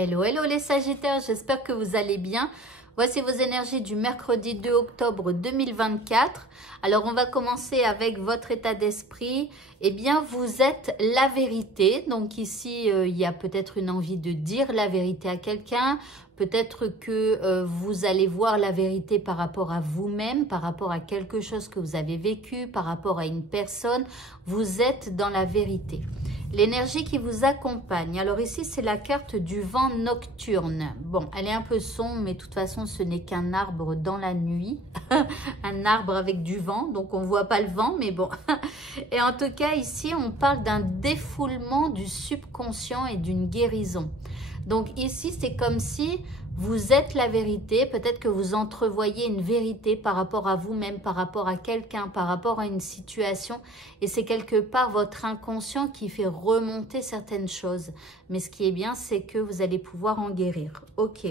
Hello, hello les Sagittaires, j'espère que vous allez bien. Voici vos énergies du mercredi 2 octobre 2024. Alors, on va commencer avec votre état d'esprit. Eh bien, vous êtes la vérité. Donc ici, il y a peut-être une envie de dire la vérité à quelqu'un. Peut-être que vous allez voir la vérité par rapport à vous-même, par rapport à quelque chose que vous avez vécu, par rapport à une personne. Vous êtes dans la vérité. L'énergie qui vous accompagne. Alors ici, c'est la carte du vent nocturne. Bon, elle est un peu sombre, mais de toute façon, ce n'est qu'un arbre dans la nuit. Un arbre avec du vent, donc on ne voit pas le vent, mais bon. Et en tout cas, ici, on parle d'un défoulement du subconscient et d'une guérison. Donc ici, c'est comme si vous êtes la vérité. Peut-être que vous entrevoyez une vérité par rapport à vous-même, par rapport à quelqu'un, par rapport à une situation. Et c'est quelque part votre inconscient qui fait remonter certaines choses. Mais ce qui est bien, c'est que vous allez pouvoir en guérir. Ok.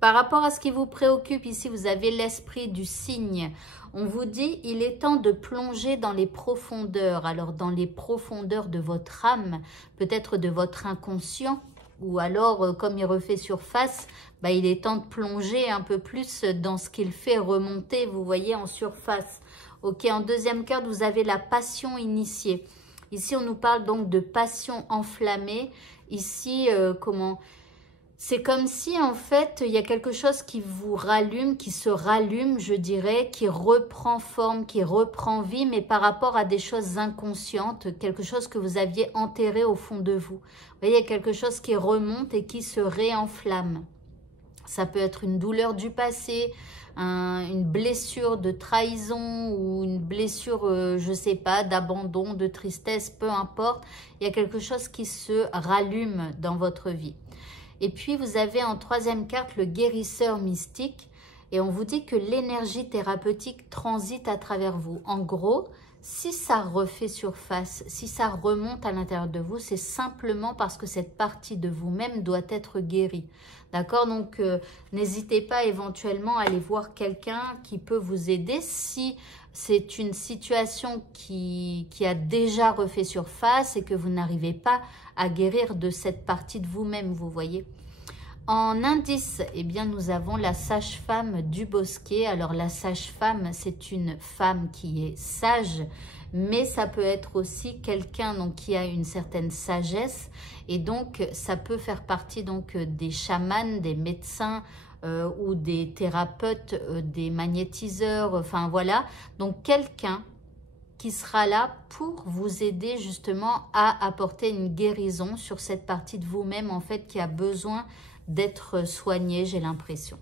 Par rapport à ce qui vous préoccupe, ici, vous avez l'esprit du cygne. On vous dit, il est temps de plonger dans les profondeurs. Alors, dans les profondeurs de votre âme, peut-être de votre inconscient, ou alors, comme il refait surface, bah, il est temps de plonger un peu plus dans ce qu'il fait remonter, vous voyez, en surface. Ok, en deuxième carte, vous avez la passion initiée. Ici, on nous parle donc de passion enflammée. Ici, comment... C'est comme si, en fait, il y a quelque chose qui vous rallume, qui se rallume, je dirais, qui reprend forme, qui reprend vie, mais par rapport à des choses inconscientes, quelque chose que vous aviez enterré au fond de vous. Vous voyez, il y a quelque chose qui remonte et qui se réenflamme. Ça peut être une douleur du passé, une blessure de trahison ou une blessure, je ne sais pas, d'abandon, de tristesse, peu importe. Il y a quelque chose qui se rallume dans votre vie. Et puis, vous avez en troisième carte le guérisseur mystique. Et on vous dit que l'énergie thérapeutique transite à travers vous. En gros, si ça refait surface, si ça remonte à l'intérieur de vous, c'est simplement parce que cette partie de vous-même doit être guérie. D'accord? Donc, n'hésitez pas éventuellement à aller voir quelqu'un qui peut vous aider si c'est une situation qui a déjà refait surface et que vous n'arrivez pas à guérir de cette partie de vous-même, vous voyez. En indice, eh bien, nous avons la sage-femme du bosquet. Alors, la sage-femme, c'est une femme qui est sage, mais ça peut être aussi quelqu'un donc qui a une certaine sagesse. Et donc, ça peut faire partie donc des chamans, des médecins, ou des thérapeutes, des magnétiseurs, enfin voilà. Donc, quelqu'un qui sera là pour vous aider justement à apporter une guérison sur cette partie de vous-même en fait qui a besoin d'être soignée, j'ai l'impression.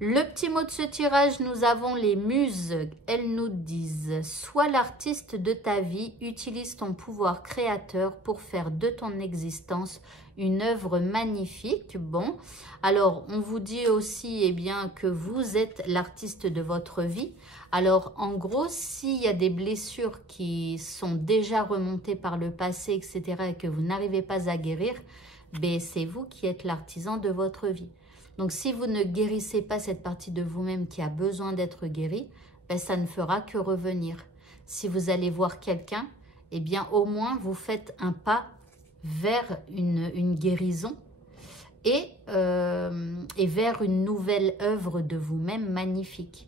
Le petit mot de ce tirage, nous avons les muses. Elles nous disent « Sois l'artiste de ta vie, utilise ton pouvoir créateur pour faire de ton existence une œuvre magnifique. » Bon, alors on vous dit aussi eh bien, que vous êtes l'artiste de votre vie. Alors en gros, s'il y a des blessures qui sont déjà remontées par le passé, etc. et que vous n'arrivez pas à guérir, ben, c'est vous qui êtes l'artisan de votre vie. Donc, si vous ne guérissez pas cette partie de vous-même qui a besoin d'être guérie, ben, ça ne fera que revenir. Si vous allez voir quelqu'un, eh bien, au moins, vous faites un pas vers une guérison et vers une nouvelle œuvre de vous-même magnifique.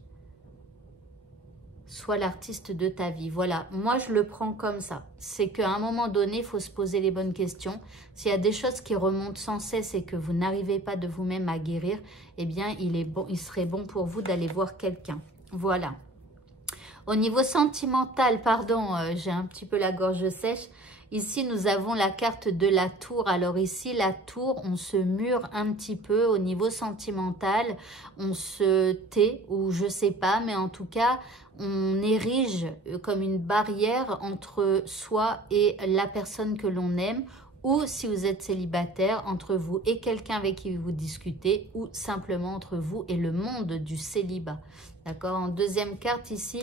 Sois l'artiste de ta vie. Voilà, moi je le prends comme ça. C'est qu'à un moment donné, il faut se poser les bonnes questions. S'il y a des choses qui remontent sans cesse et que vous n'arrivez pas de vous-même à guérir, eh bien il serait bon pour vous d'aller voir quelqu'un. Voilà. Au niveau sentimental, pardon, j'ai un petit peu la gorge sèche. Ici, nous avons la carte de la tour. Alors ici, la tour, on se mure un petit peu au niveau sentimental. On se tait ou je sais pas, mais en tout cas, on érige comme une barrière entre soi et la personne que l'on aime. Ou si vous êtes célibataire, entre vous et quelqu'un avec qui vous discutez, ou simplement entre vous et le monde du célibat. D'accord? En deuxième carte ici,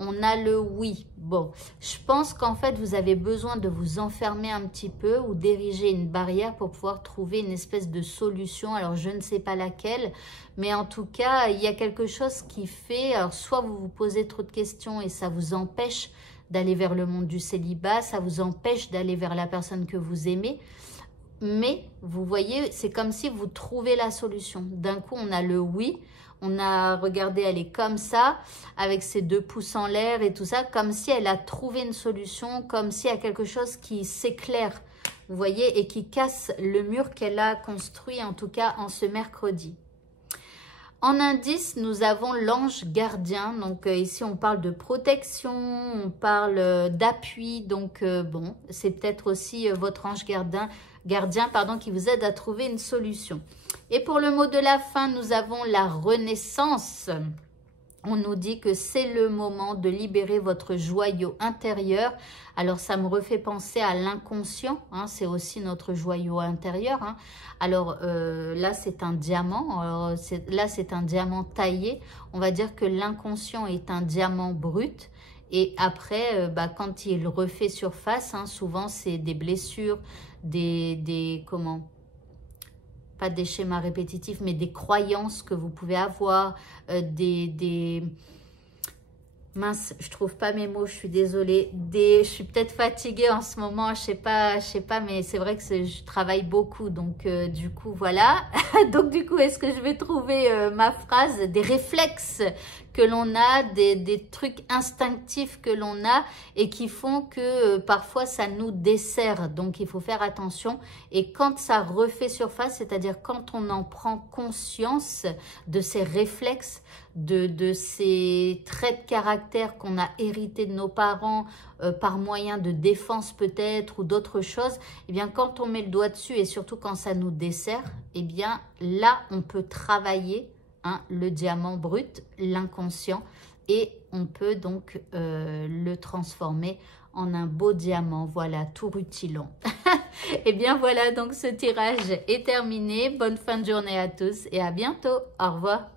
on a le oui. Bon, je pense qu'en fait, vous avez besoin de vous enfermer un petit peu ou d'ériger une barrière pour pouvoir trouver une espèce de solution. Alors, je ne sais pas laquelle, mais en tout cas, il y a quelque chose qui fait... Alors, soit vous vous posez trop de questions et ça vous empêche d'aller vers le monde du célibat, ça vous empêche d'aller vers la personne que vous aimez. mais vous voyez, c'est comme si vous trouvez la solution. D'un coup, on a le oui. On a regardé, elle est comme ça, avec ses 2 pouces en l'air et tout ça, comme si elle a trouvé une solution, comme s'il y a quelque chose qui s'éclaire, vous voyez, et qui casse le mur qu'elle a construit, en tout cas en ce mercredi. En indice, nous avons l'ange gardien. Donc ici, on parle de protection, on parle d'appui. Donc bon, c'est peut-être aussi votre ange gardien pardon, qui vous aide à trouver une solution. Et pour le mot de la fin, nous avons la renaissance. On nous dit que c'est le moment de libérer votre joyau intérieur. Alors, ça me refait penser à l'inconscient. Hein, c'est aussi notre joyau intérieur. Hein. Alors, là, c'est un diamant. Alors, là, c'est un diamant taillé. On va dire que l'inconscient est un diamant brut. Et après, quand il refait surface, hein, souvent, c'est des blessures, comment, pas des schémas répétitifs, mais des croyances que vous pouvez avoir, mince, je trouve pas mes mots, je suis désolée. Je suis peut-être fatiguée en ce moment, je sais pas, mais c'est vrai que je travaille beaucoup, donc du coup, voilà. Donc du coup, est-ce que je vais trouver ma phrase, des réflexes que l'on a, des trucs instinctifs que l'on a et qui font que parfois ça nous dessert. Donc il faut faire attention. Et quand ça refait surface, c'est-à-dire quand on en prend conscience de ces réflexes, de ces traits de caractère qu'on a hérités de nos parents par moyen de défense peut-être ou d'autres choses, eh bien quand on met le doigt dessus et surtout quand ça nous dessert, eh bien là on peut travailler le diamant brut, l'inconscient, et on peut donc le transformer en un beau diamant, voilà, tout rutilant. Et bien voilà, donc ce tirage est terminé. Bonne fin de journée à tous et à bientôt. Au revoir.